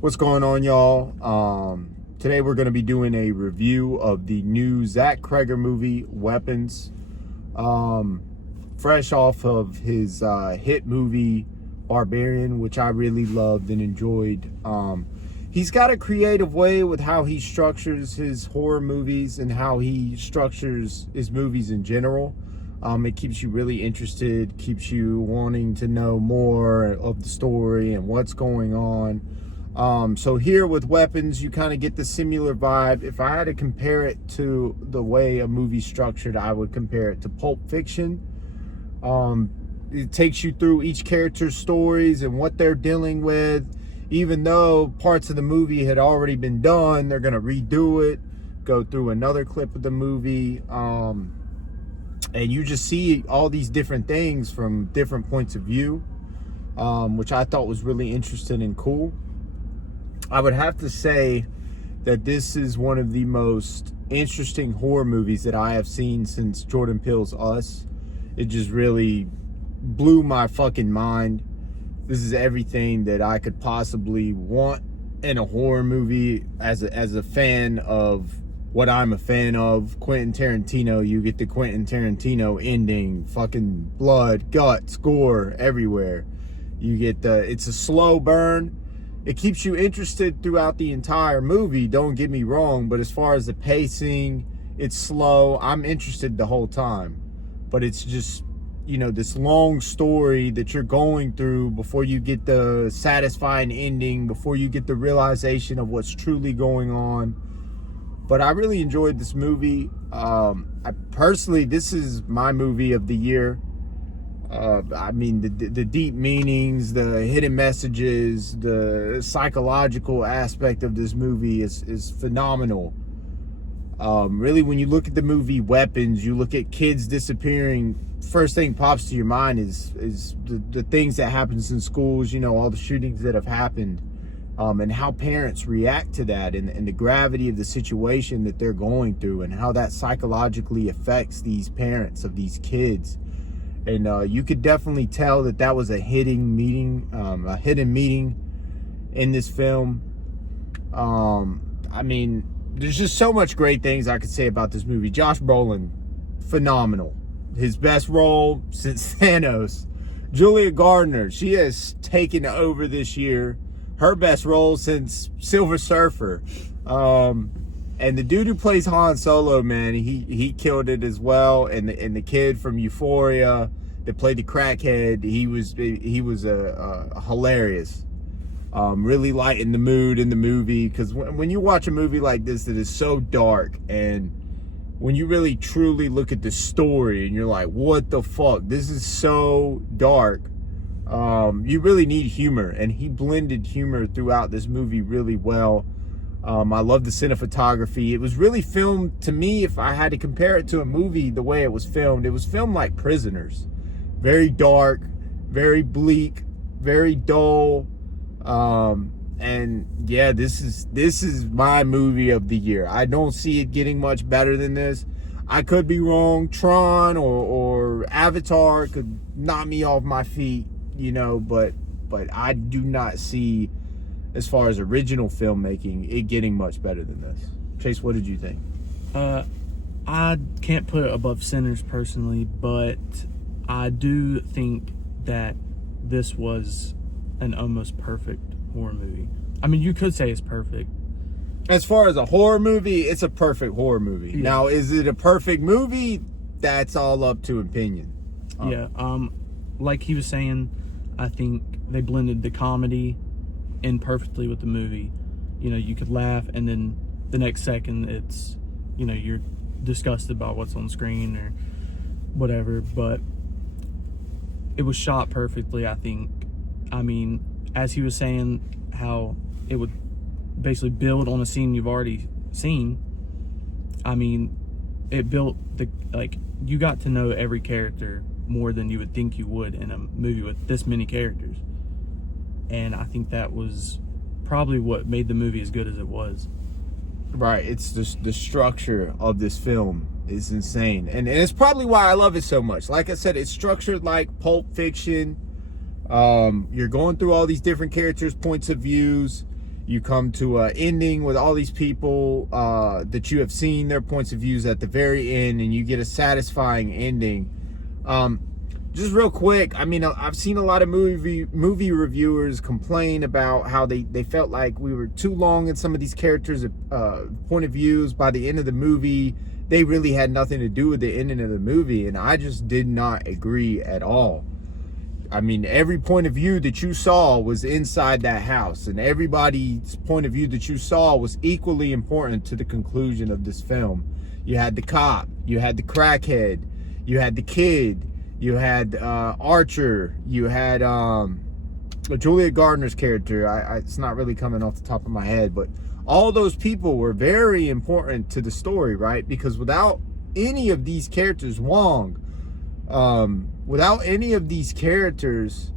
What's going on, y'all? Today we're going to be doing a review of the new Zach Cregger movie, Weapons. Fresh off of his hit movie, Barbarian, which I really loved and enjoyed. He's got a creative way with how he structures his horror movies and how he structures his movies in general. It keeps you really interested, keeps you wanting to know more of the story and what's going on. So here with Weapons, you kind of get the similar vibe. If I had to compare it to the way a movie's structured, I would compare it to Pulp Fiction. It takes you through each character's stories and what they're dealing with. Even though parts of the movie had already been done, they're going to redo it, go through another clip of the movie. And you just see all these different things from different points of view, which I thought was really interesting and cool. I would have to say that this is one of the most interesting horror movies that I have seen since Jordan Peele's Us. It just really blew my fucking mind. This is everything that I could possibly want in a horror movie as a fan of what I'm a fan of. Quentin Tarantino, you get the Quentin Tarantino ending, fucking blood, guts, gore everywhere. You get it's a slow burn. It keeps you interested throughout the entire movie, don't get me wrong, but as far as the pacing, it's slow. I'm interested the whole time, but it's just, you know, this long story that you're going through before you get the satisfying ending, before you get the realization of what's truly going on. But I really enjoyed this movie. Personally, this is my movie of the year. I mean, the deep meanings, the hidden messages, the psychological aspect of this movie is phenomenal. Really, when you look at the movie Weapons, you look at kids disappearing, first thing pops to your mind is the things that happens in schools, you know, all the shootings that have happened, and how parents react to that, and the gravity of the situation that they're going through, and how that psychologically affects these parents of these kids. And you could definitely tell that was a hidden meaning in this film. I mean, there's just so much great things I could say about this movie. Josh Brolin, phenomenal. His best role since Thanos. Julia Gardner, she has taken over this year. Her best role since Silver Surfer. And the dude who plays Han Solo, man, he killed it as well. And the kid from Euphoria that played the crackhead, he was hilarious. Really lighten the mood in the movie, because when you watch a movie like this that is so dark, and when you really truly look at the story and you're like, what the fuck, this is so dark, you really need humor, and he blended humor throughout this movie really well. I love the cinematography. It was really filmed, to me, if I had to compare it to a movie, the way it was filmed like Prisoners. Very dark, very bleak, very dull. And yeah, this is my movie of the year. I don't see it getting much better than this. I could be wrong. Tron or Avatar could knock me off my feet, you know, but I do not see, as far as original filmmaking, it getting much better than this. Chase, what did you think? I can't put it above Sinners personally, but I do think that this was an almost perfect horror movie. I mean, you could say it's perfect. As far as a horror movie, it's a perfect horror movie. Yeah. Now, is it a perfect movie? That's all up to opinion. Yeah. Like he was saying, I think they blended the comedy in perfectly with the movie. You know, you could laugh, and then the next second it's, you know, you're disgusted by what's on screen or whatever. But it was shot perfectly, I think. I mean, as he was saying, how it would basically build on a scene you've already seen. I mean, it built you got to know every character more than you would think you would in a movie with this many characters. And I think that was probably what made the movie as good as it was. Right. It's just the structure of this film is insane. And it's probably why I love it so much. Like I said, it's structured like Pulp Fiction. You're going through all these different characters' points of views. You come to an ending with all these people that you have seen their points of views at the very end, and you get a satisfying ending. Just real quick, I mean, I've seen a lot of movie reviewers complain about how they felt like we were too long in some of these characters' point of views. By the end of the movie, they really had nothing to do with the ending of the movie, and I just did not agree at all. I mean, every point of view that you saw was inside that house, and everybody's point of view that you saw was equally important to the conclusion of this film. You had the cop, you had the crackhead, you had the kid, you had Archer, you had Julia Gardner's character. It's not really coming off the top of my head, but all those people were very important to the story, right? Because without any of these characters, without any of these characters,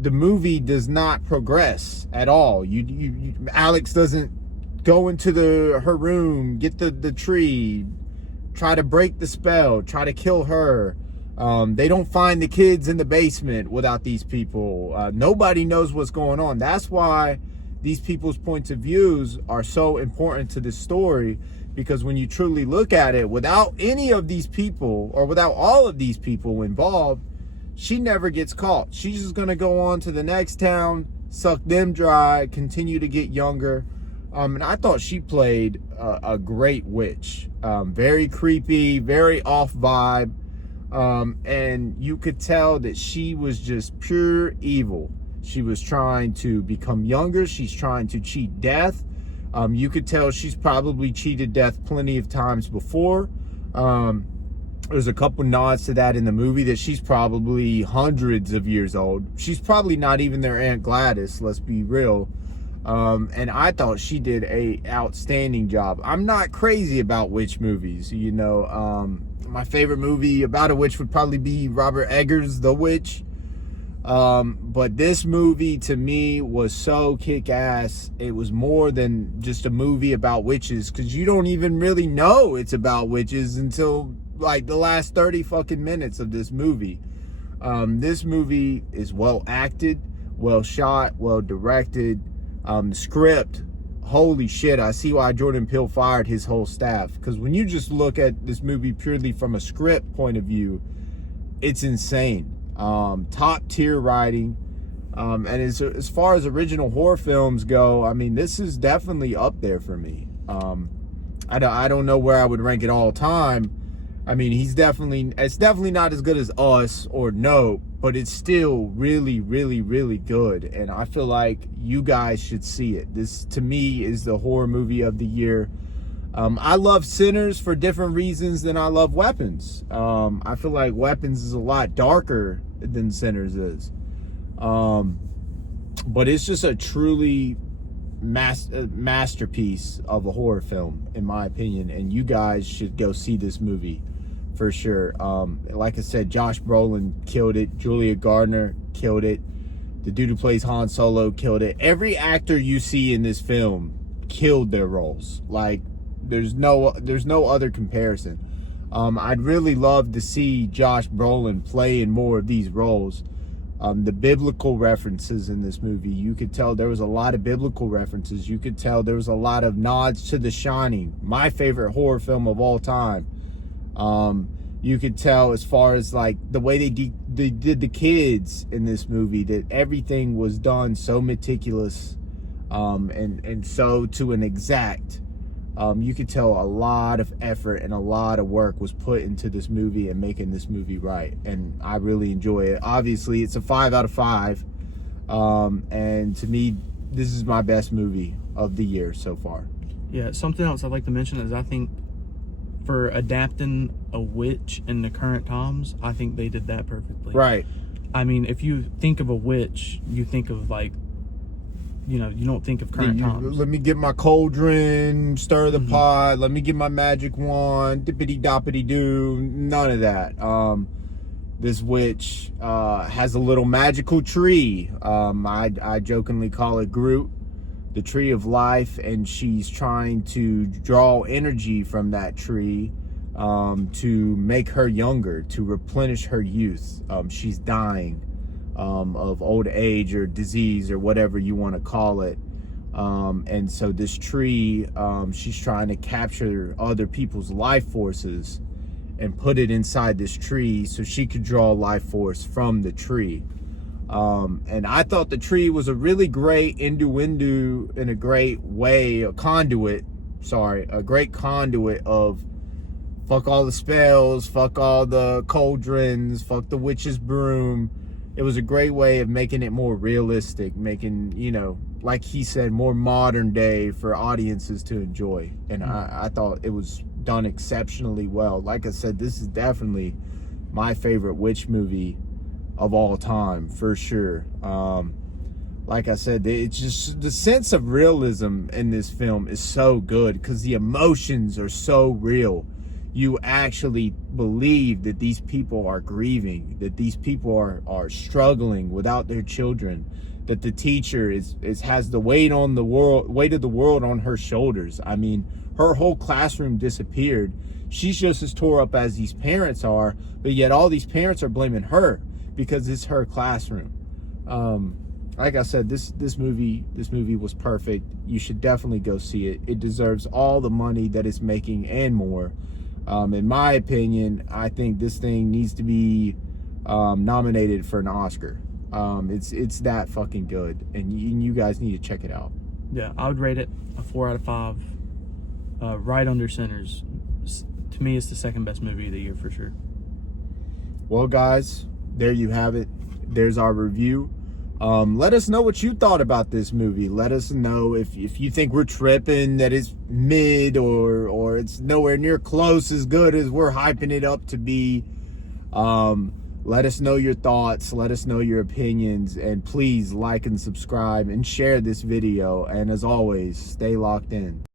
the movie does not progress at all. Alex doesn't go into her room, get the tree, try to break the spell, try to kill her. They don't find the kids in the basement without these people. Nobody knows what's going on. That's why these people's points of views are so important to this story, because when you truly look at it, without any of these people, or without all of these people involved, she never gets caught. She's just going to go on to the next town, suck them dry, continue to get younger. And I thought she played a great witch. Very creepy, very off vibe. And you could tell that she was just pure evil. She was trying to become younger. She's trying to cheat death. You could tell she's probably cheated death plenty of times before. There's a couple nods to that in the movie, that she's probably hundreds of years old. She's probably not even their Aunt Gladys, let's be real. And I thought she did a outstanding job. I'm not crazy about witch movies, you know. My favorite movie about a witch would probably be Robert Eggers' The Witch. But this movie to me was so kick-ass. It was more than just a movie about witches, because you don't even really know it's about witches until like the last 30 fucking minutes of this movie. This movie is well acted, well shot, well directed. The script, holy shit, I see why Jordan Peele fired his whole staff, because when you just look at this movie purely from a script point of view, it's insane. Top tier writing. And as far as original horror films go, I mean, this is definitely up there for me. I don't know where I would rank it all time. I mean, it's definitely not as good as Us or Nope, but it's still really, really, really good. And I feel like you guys should see it. This, to me, is the horror movie of the year. I love Sinners for different reasons than I love Weapons. I feel like Weapons is a lot darker than Sinners is. But it's just a truly masterpiece of a horror film, in my opinion. And you guys should go see this movie for sure. Like I said, Josh Brolin killed it. Julia Gardner killed it. The dude who plays Han Solo killed it. Every actor you see in this film killed their roles. Like, there's no other comparison. I'd really love to see Josh Brolin play in more of these roles. The biblical references in this movie, you could tell there was a lot of biblical references. You could tell there was a lot of nods to The Shining, my favorite horror film of all time. You could tell, as far as like the way they did the kids in this movie, that everything was done so meticulous, and so to an exact. You could tell a lot of effort and a lot of work was put into this movie and making this movie right. And I really enjoy it. Obviously, it's a 5 out of 5. And to me, this is my best movie of the year so far. Yeah, something else I'd like to mention is I think for adapting a witch in the current times, I think they did that perfectly. Right. I mean, if you think of a witch, you think of like, you know, you don't think of current times. Let me get my cauldron, stir the pot, let me get my magic wand, dippity doppity doo, none of that. This witch has a little magical tree. I jokingly call it Groot, the tree of life, and she's trying to draw energy from that tree to make her younger, to replenish her youth. She's dying of old age or disease or whatever you want to call it. And so this tree, she's trying to capture other people's life forces and put it inside this tree so she could draw life force from the tree. And I thought the tree was a really great innuendo in a great way, a great conduit of fuck all the spells, fuck all the cauldrons, fuck the witch's broom. It was a great way of making it more realistic, making, you know, like he said, more modern day for audiences to enjoy. And I thought it was done exceptionally well. Like I said, this is definitely my favorite witch movie of all time, for sure. Like I said, it's just the sense of realism in this film is so good because the emotions are so real. You actually believe that these people are grieving, that these people are struggling without their children, that the teacher has the weight of the world on her shoulders. I mean, her whole classroom disappeared. She's just as tore up as these parents are, but yet all these parents are blaming her because it's her classroom. Like I said, this movie was perfect. You should definitely go see it. It deserves all the money that it's making and more. In my opinion, I think this thing needs to be nominated for an Oscar. It's that fucking good, and you guys need to check it out. Yeah, I would rate it a 4 out of 5. Right under Sinners. To me, it's the second best movie of the year for sure. Well, guys, there you have it. There's our review. Let us know what you thought about this movie. Let us know if you think we're tripping, that it's mid or it's nowhere near close as good as we're hyping it up to be. Let us know your thoughts. Let us know your opinions. And please like and subscribe and share this video. And as always, stay locked in.